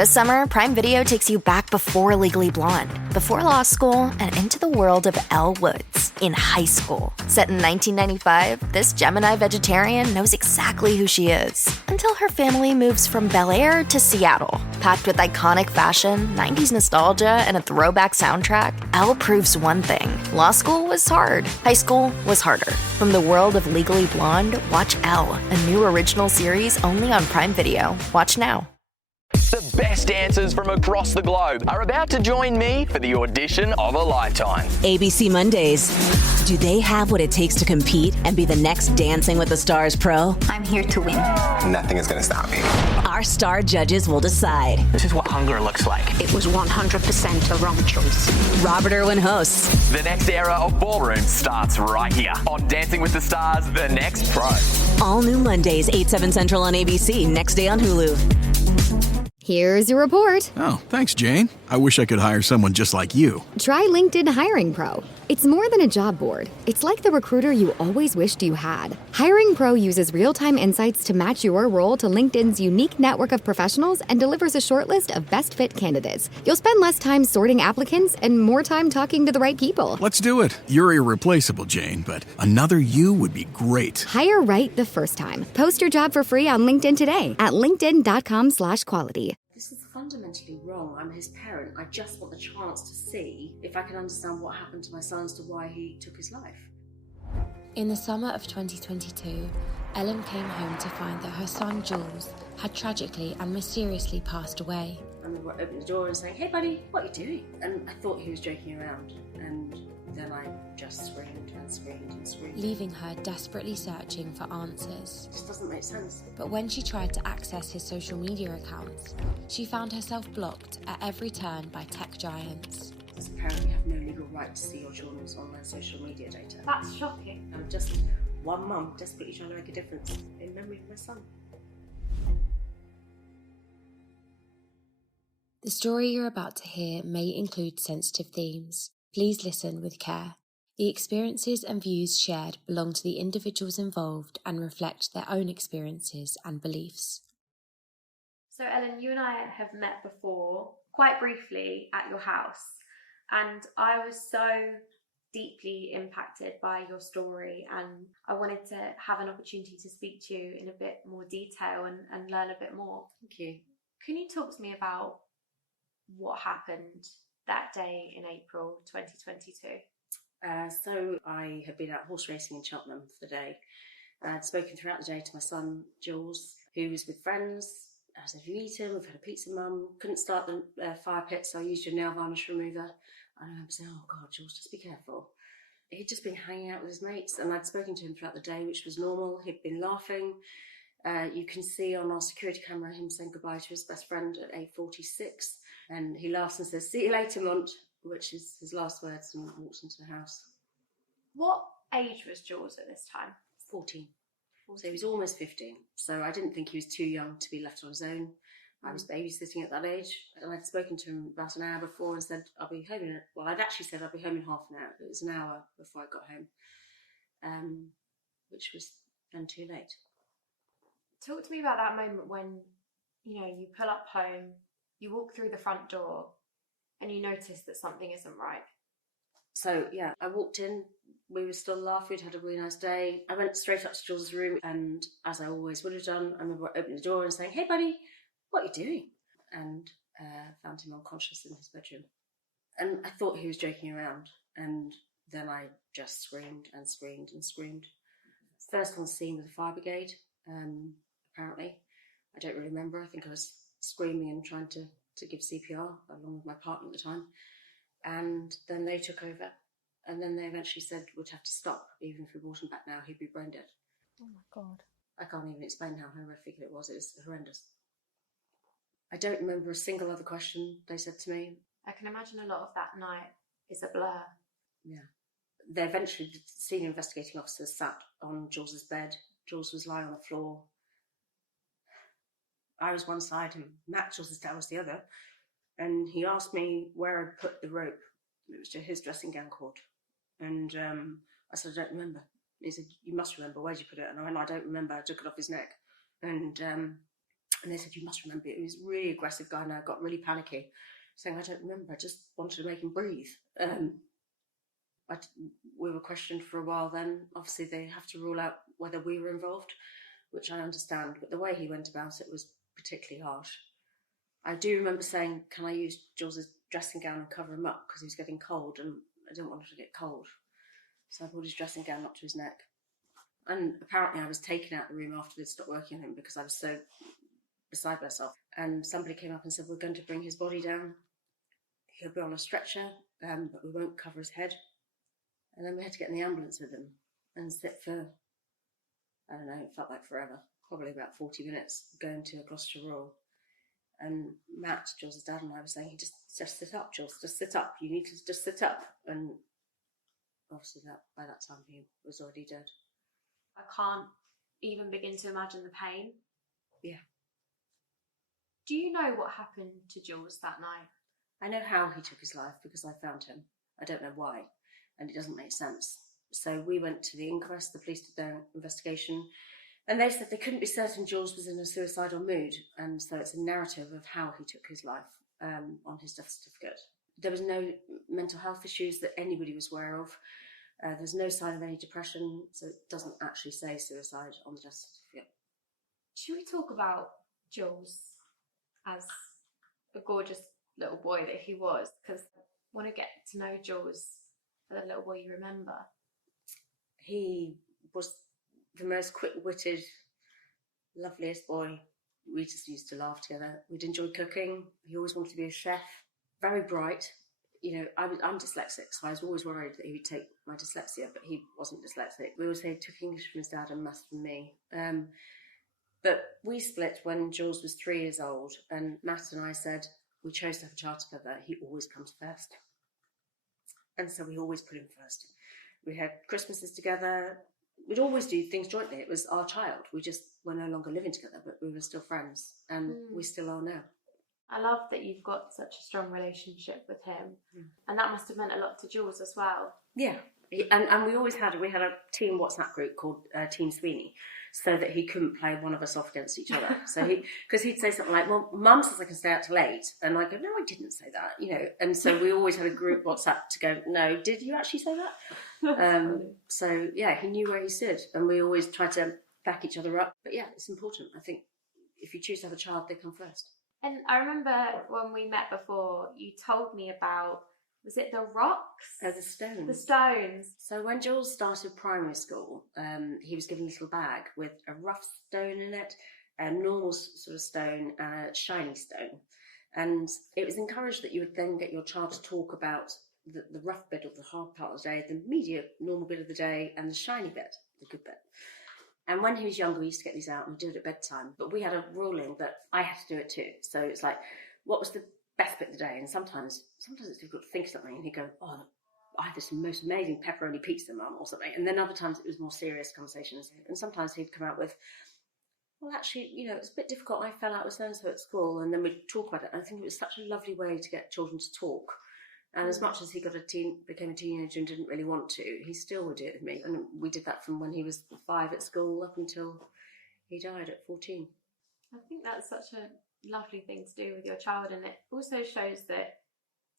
This summer, Prime Video takes you back before Legally Blonde, before law school, and into the world of Elle Woods in high school. Set in 1995, this Gemini vegetarian knows exactly who she is until her family moves from Bel Air to Seattle. Packed with iconic fashion, 90s nostalgia, and a throwback soundtrack, Elle proves one thing. Law school was hard. High school was harder. From the world of Legally Blonde, watch Elle, a new original series only on Prime Video. Watch now. The best dancers from across the globe are about to join me for the audition of a lifetime. ABC Mondays. Do they have what it takes to compete and be the next Dancing with the Stars pro? I'm here to win. Nothing is going to stop me. Our star judges will decide. This is what hunger looks like. It was 100% a wrong choice. Robert Irwin hosts. The next era of ballroom starts right here on Dancing with the Stars, The Next Pro. All new Mondays, 8/7 Central on ABC, next day on Hulu. Here's your report. Oh, thanks, Jane. I wish I could hire someone just like you. Try LinkedIn Hiring Pro. It's more than a job board. It's like the recruiter you always wished you had. Hiring Pro uses real-time insights to match your role to LinkedIn's unique network of professionals and delivers a shortlist of best fit candidates. You'll spend less time sorting applicants and more time talking to the right people. Let's do it. You're irreplaceable, Jane, but another you would be great. Hire right the first time. Post your job for free on LinkedIn today at linkedin.com/quality. This is fundamentally wrong. I'm his parent. I just want the chance to see if I can understand what happened to my son as to why he took his life. In the summer of 2022, Ellen came home to find that her son Jules had tragically and mysteriously passed away. I remember opening the door and saying, "Hey buddy, what are you doing?" And I thought he was joking around, and then I just screamed and screamed and screamed. Leaving her desperately searching for answers. It just doesn't make sense. But when she tried to access his social media accounts, she found herself blocked at every turn by tech giants. As a parent, you have no legal right to see your children's online social media data. That's shocking. I'm just one mum desperately trying to make a difference in memory of my son. The story you're about to hear may include sensitive themes. Please listen with care. The experiences and views shared belong to the individuals involved and reflect their own experiences and beliefs. So Ellen, you and I have met before, quite briefly, at your house, and I was so deeply impacted by your story, and I wanted to have an opportunity to speak to you in a bit more detail and learn a bit more. Thank you. Can you talk to me about what happened that day in April 2022? So I had been out horse racing in Cheltenham for the day. I'd spoken throughout the day to my son, Jules, who was with friends. I said, "Have you eaten? We've had a pizza, Mum." Couldn't start the fire pit, so I used your nail varnish remover. And I remember saying, "Oh God, Jules, just be careful." He'd just been hanging out with his mates, and I'd spoken to him throughout the day, which was normal. He'd been laughing. You can see on our security camera him saying goodbye to his best friend at 8:46. And he laughs and says, "See you later, Munt," which is his last words, and walks into the house. What age was Jules at this time? 14. So he was almost 15. So I didn't think he was too young to be left on his own. I was babysitting at that age, and I'd spoken to him about an hour before and said, "I'll be home in..." Well, I'd actually said I'd be home in half an hour. It was an hour before I got home, which was then too late. Talk to me about that moment when, you pull up home, you walk through the front door, and you notice that something isn't right. So, yeah, I walked in. We were still laughing. We'd had a really nice day. I went straight up to Jules' room, and as I always would have done, I remember opening the door and saying, "Hey, buddy, what are you doing?" And found him unconscious in his bedroom. And I thought he was joking around, and then I just screamed and screamed and screamed. First on the scene with the fire brigade, apparently. I don't really remember. I think I was screaming and trying to give CPR along with my partner at the time. And then they took over. And then they eventually said we'd have to stop. Even if we brought him back now, he'd be brain dead. Oh my God. I can't even explain how horrific it was. It was horrendous. I don't remember a single other question they said to me. I can imagine a lot of that night is a blur. Yeah. They eventually, the senior investigating officers sat on Jules's bed. Jules was lying on the floor. I was one side and Matt, Jules's dad, was the other. And he asked me where I'd put the rope. It was to his dressing gown cord. And I said, "I don't remember." He said, "You must remember. Where'd you put it?" And I went, "I don't remember. I took it off his neck." And And they said, you must remember, he was a really aggressive guy, and I got really panicky, saying, I don't remember, I just wanted to make him breathe. We were questioned for a while then. Obviously, they have to rule out whether we were involved, which I understand, but the way he went about it was particularly harsh. I do remember saying, can I use Jules's dressing gown and cover him up, because he was getting cold and I didn't want him to get cold. So I pulled his dressing gown up to his neck. And apparently I was taken out of the room after they'd stopped working on him because I was so beside myself. And somebody came up and said, we're going to bring his body down. He'll be on a stretcher, but we won't cover his head. And then we had to get in the ambulance with him and sit for, I don't know, it felt like forever, probably about 40 minutes, going to Gloucester Royal. And Matt, Jules' dad, and I were saying, just sit up, Jules, just sit up. You need to just sit up. And obviously by that time he was already dead. I can't even begin to imagine the pain. Yeah. Do you know what happened to Jules that night? I know how he took his life because I found him. I don't know why, and it doesn't make sense. So we went to the inquest, the police did their investigation, and they said they couldn't be certain Jules was in a suicidal mood, and so it's a narrative of how he took his life on his death certificate. There was no mental health issues that anybody was aware of. There's no sign of any depression, so it doesn't actually say suicide on the death certificate. Should we talk about Jules as a gorgeous little boy that he was? Because I want to get to know Jules, the little boy you remember. He was the most quick-witted, loveliest boy. We just used to laugh together. We'd enjoy cooking. He always wanted to be a chef. Very bright. You know, I'm dyslexic, so I was always worried that he would take my dyslexia, but he wasn't dyslexic. We always say he took English from his dad and maths from me. But we split when Jules was 3 years old, and Matt and I said we chose to have a child together. He always comes first. And so we always put him first. We had Christmases together. We'd always do things jointly. It was our child. We just were no longer living together, but we were still friends, and we still are now. I love that you've got such a strong relationship with him, and that must have meant a lot to Jules as well. Yeah, and we always had a team WhatsApp group called Team Sweeney, so that he couldn't play one of us off against each other. So because he'd say something like, "Well, Mum says I can stay out till 8," and I go, "No, I didn't say that," you know. And so we always had a group WhatsApp to go, "No, did you actually say that?" So yeah, he knew where he stood, and we always tried to back each other up. But yeah, it's important. I think if you choose to have a child, they come first. And I remember when we met before, you told me about, was it the rocks? The stones. The stones. So when Jules started primary school, he was given a little bag with a rough stone in it, a normal sort of stone, and a shiny stone. And it was encouraged that you would then get your child to talk about the rough bit or the hard part of the day, the medium, normal bit of the day, and the shiny bit, the good bit. And when he was younger, we used to get these out and do it at bedtime. But we had a ruling that I had to do it too. So it's like, what was the best bit of the day? And sometimes it's difficult to think of something, and he'd go, "Oh, I had this most amazing pepperoni pizza, Mum," or something. And then other times it was more serious conversations. And sometimes he'd come out with, "Well, actually, you know, it's a bit difficult. I fell out with so-and-so at school." And then we'd talk about it. And I think it was such a lovely way to get children to talk. And as much as he became a teenager and didn't really want to, he still would do it with me. And we did that from when he was 5 at school up until he died at 14. I think that's such a lovely thing to do with your child, and it also shows that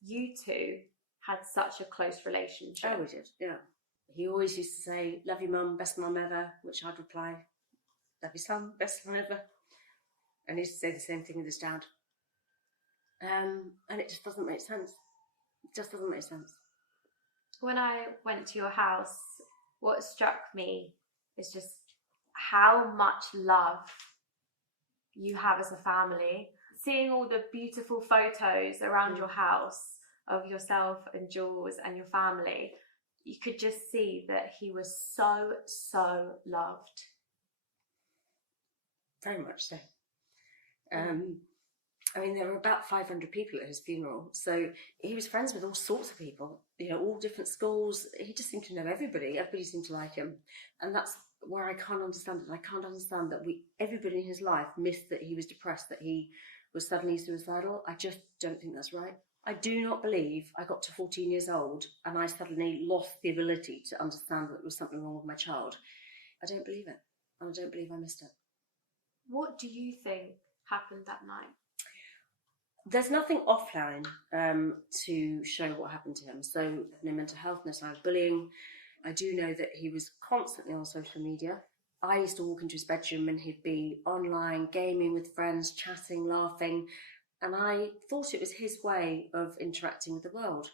you two had such a close relationship. Oh, we did, yeah. He always used to say, "Love you, Mum, best mum ever," which I'd reply, "Love you, son, best son ever." And he used to say the same thing with his dad. And it just doesn't make sense. It just doesn't make sense. When I went to your house, what struck me is just how much love you have as a family. Seeing all the beautiful photos around your house of yourself and Jules and your family, you could just see that he was so, so loved. Very much so. I mean, there were about 500 people at his funeral, so he was friends with all sorts of people, you know, all different schools. He just seemed to know everybody. Everybody seemed to like him. And that's where I can't understand it. I can't understand that everybody in his life missed that he was depressed, that he was suddenly suicidal. I just don't think that's right. I do not believe I got to 14 years old and I suddenly lost the ability to understand that there was something wrong with my child. I don't believe it. And I don't believe I missed it. What do you think happened that night? There's nothing offline to show what happened to him. So no mental health, no sign of bullying. I do know that he was constantly on social media. I used to walk into his bedroom and he'd be online, gaming with friends, chatting, laughing. And I thought it was his way of interacting with the world.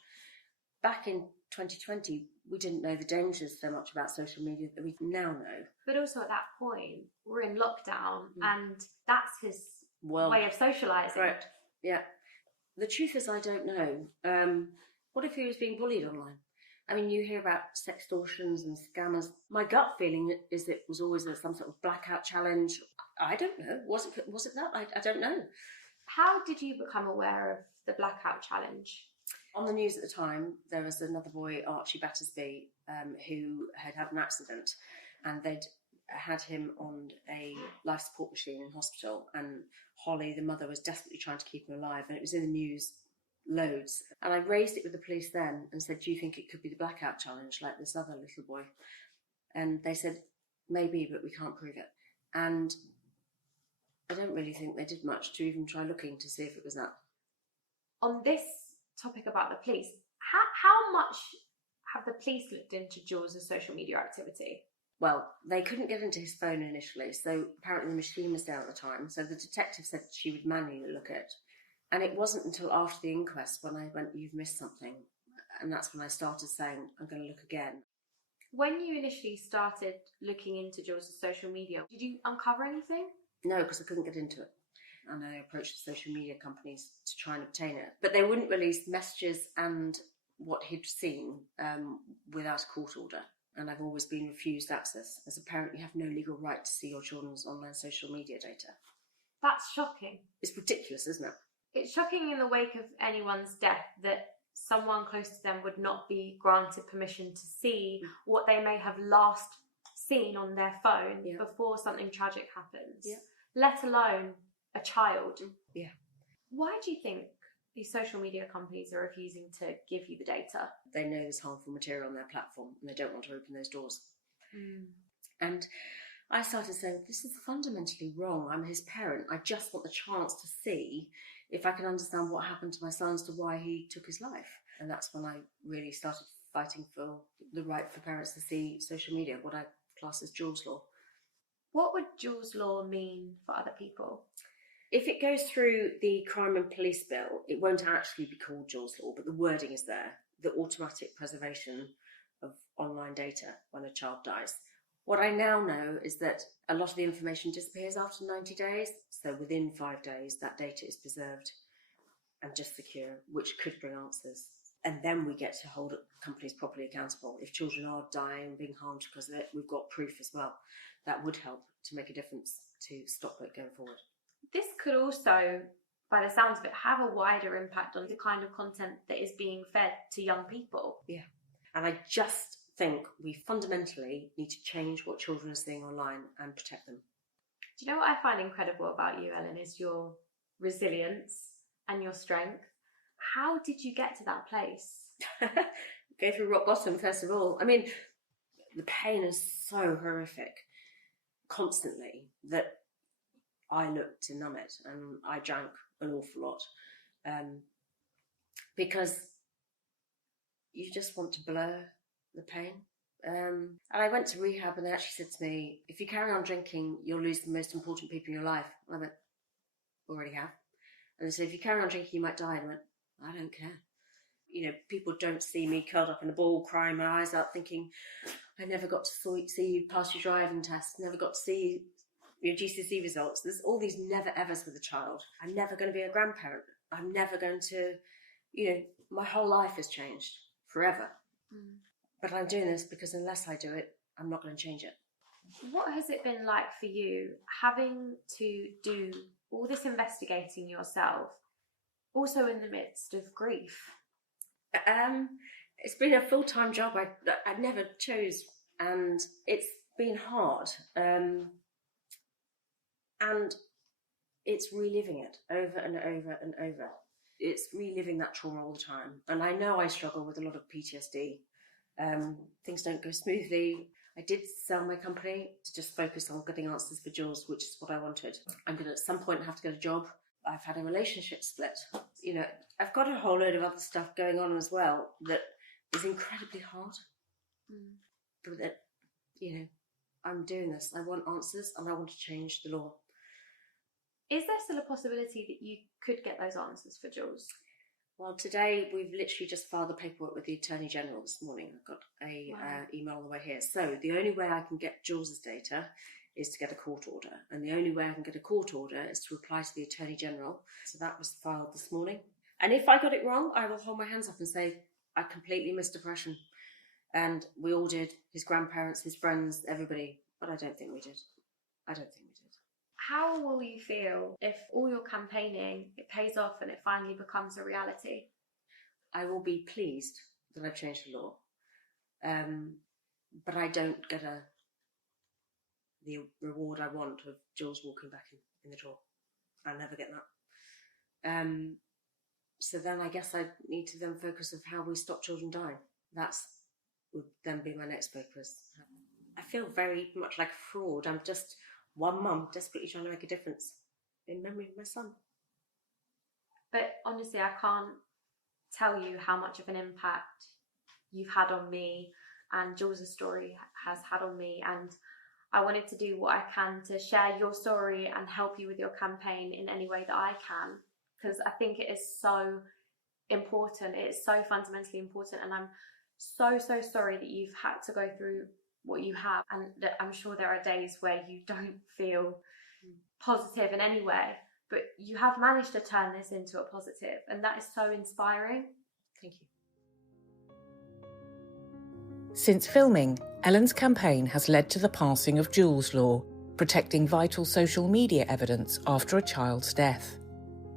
Back in 2020, we didn't know the dangers so much about social media that we now know. But also at that point, we're in lockdown and that's his way of socialising. Correct. Yeah. The truth is, I don't know. What if he was being bullied online? I mean, you hear about sextortions and scammers. My gut feeling is it was always some sort of blackout challenge. I don't know. Was it that? I don't know. How did you become aware of the blackout challenge? On the news at the time, there was another boy, Archie Battersby, who had had an accident, and they'd had him on a life support machine in hospital, and Holly, the mother, was desperately trying to keep him alive, and it was in the news loads. And I raised it with the police then and said, do you think it could be the blackout challenge like this other little boy? And they said, maybe, but we can't prove it. And I don't really think they did much to even try looking to see if it was that. On this topic about the police, how much have the police looked into Jules' social media activity? Well, they couldn't get into his phone initially, so apparently the machine was down at the time, so the detective said she would manually look at it. And it wasn't until after the inquest when I went, you've missed something. And that's when I started saying, I'm going to look again. When you initially started looking into Jules' social media, did you uncover anything? No, because I couldn't get into it. And I approached the social media companies to try and obtain it. But they wouldn't release messages and what he'd seen without a court order. And I've always been refused access. As a parent, you have no legal right to see your children's online social media data. That's shocking. It's ridiculous, isn't it? It's shocking in the wake of anyone's death that someone close to them would not be granted permission to see what they may have last seen on their phone before something tragic happens, let alone a child. Yeah. Why do you think these social media companies are refusing to give you the data? They know there's harmful material on their platform and they don't want to open those doors. And I started saying, this is fundamentally wrong. I'm his parent. I just want the chance to see if I can understand what happened to my son as to why he took his life. And that's when I really started fighting for the right for parents to see social media, what I class as Jules law. What would Jules law mean for other people? If it goes through the Crime and Police Bill, it won't actually be called Jules law, but the wording is there. The automatic preservation of online data when a child dies. What I now know is that a lot of the information disappears after 90 days. So within 5 days, that data is preserved and just secure, which could bring answers. And then we get to hold companies properly accountable. If children are dying, being harmed because of it, we've got proof as well. That would help to make a difference to stop it going forward. This could also, by the sounds of it, have a wider impact on the kind of content that is being fed to young people. Yeah. And I just think we fundamentally need to change what children are seeing online and protect them. Do you know what I find incredible about you, Ellen, is your resilience and your strength. How did you get to that place? Go through rock bottom, first of all. I mean, the pain is so horrific constantly that I looked to numb it, and I drank an awful lot because you just want to blur the pain. And I went to rehab and they actually said to me, if you carry on drinking, you'll lose the most important people in your life. And I went, already have. And they said, if you carry on drinking, you might die. And I went, I don't care. You know, people don't see me curled up in a ball, crying my eyes out, thinking, I never got to see you pass your driving test, never got to see your GCSE results. There's all these never-evers with a child. I'm never going to be a grandparent. I'm never going to, you know, my whole life has changed forever. But I'm doing this because unless I do it, I'm not going to change it. What has it been like for you having to do all this investigating yourself, also in the midst of grief? It's been a full-time job I never chose, and it's been hard. And it's reliving it over and over and over. It's reliving that trauma all the time. And I know I struggle with a lot of PTSD. Things don't go smoothly. I did sell my company to just focus on getting answers for Jules, which is what I wanted. I'm going to at some point have to get a job. I've had a relationship split. You know, I've got a whole load of other stuff going on as well that is incredibly hard. But that, you know, I'm doing this. I want answers and I want to change the law. Is there still a possibility that you could get those answers for Jules? Well, today we've literally just filed the paperwork with the Attorney General this morning. I've got a email on the way here. So the only way I can get Jules's data is to get a court order. And the only way I can get a court order is to reply to the Attorney General. So that was filed this morning. And if I got it wrong, I will hold my hands up and say, I completely missed depression. And we all did, his grandparents, his friends, everybody. But I don't think we did. How will you feel if all your campaigning, it pays off and it finally becomes a reality? I will be pleased that I've changed the law. But I don't get the reward I want of Jules walking back in the door. I'll never get that. So then I guess I need to then focus on how we stop children dying. That would then be my next focus. I feel very much like a fraud. I'm just one mum desperately trying to make a difference in memory of my son. But honestly, I can't tell you how much of an impact you've had on me and Jules' story has had on me. And I wanted to do what I can to share your story and help you with your campaign in any way that I can, because I think it is so important. It is so fundamentally important. And I'm so sorry that you've had to go through what you have, and that I'm sure there are days where you don't feel positive in any way, but you have managed to turn this into a positive, and that is so inspiring. Thank you. Since filming, Ellen's campaign has led to the passing of Jules Law, protecting vital social media evidence after a child's death.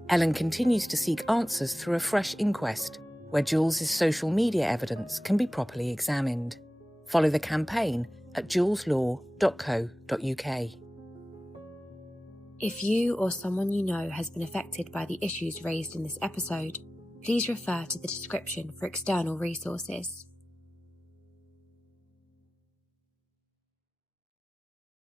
Ellen continues to seek answers through a fresh inquest, where Jules' social media evidence can be properly examined. Follow the campaign at juleslaw.co.uk. If you or someone you know has been affected by the issues raised in this episode, please refer to the description for external resources.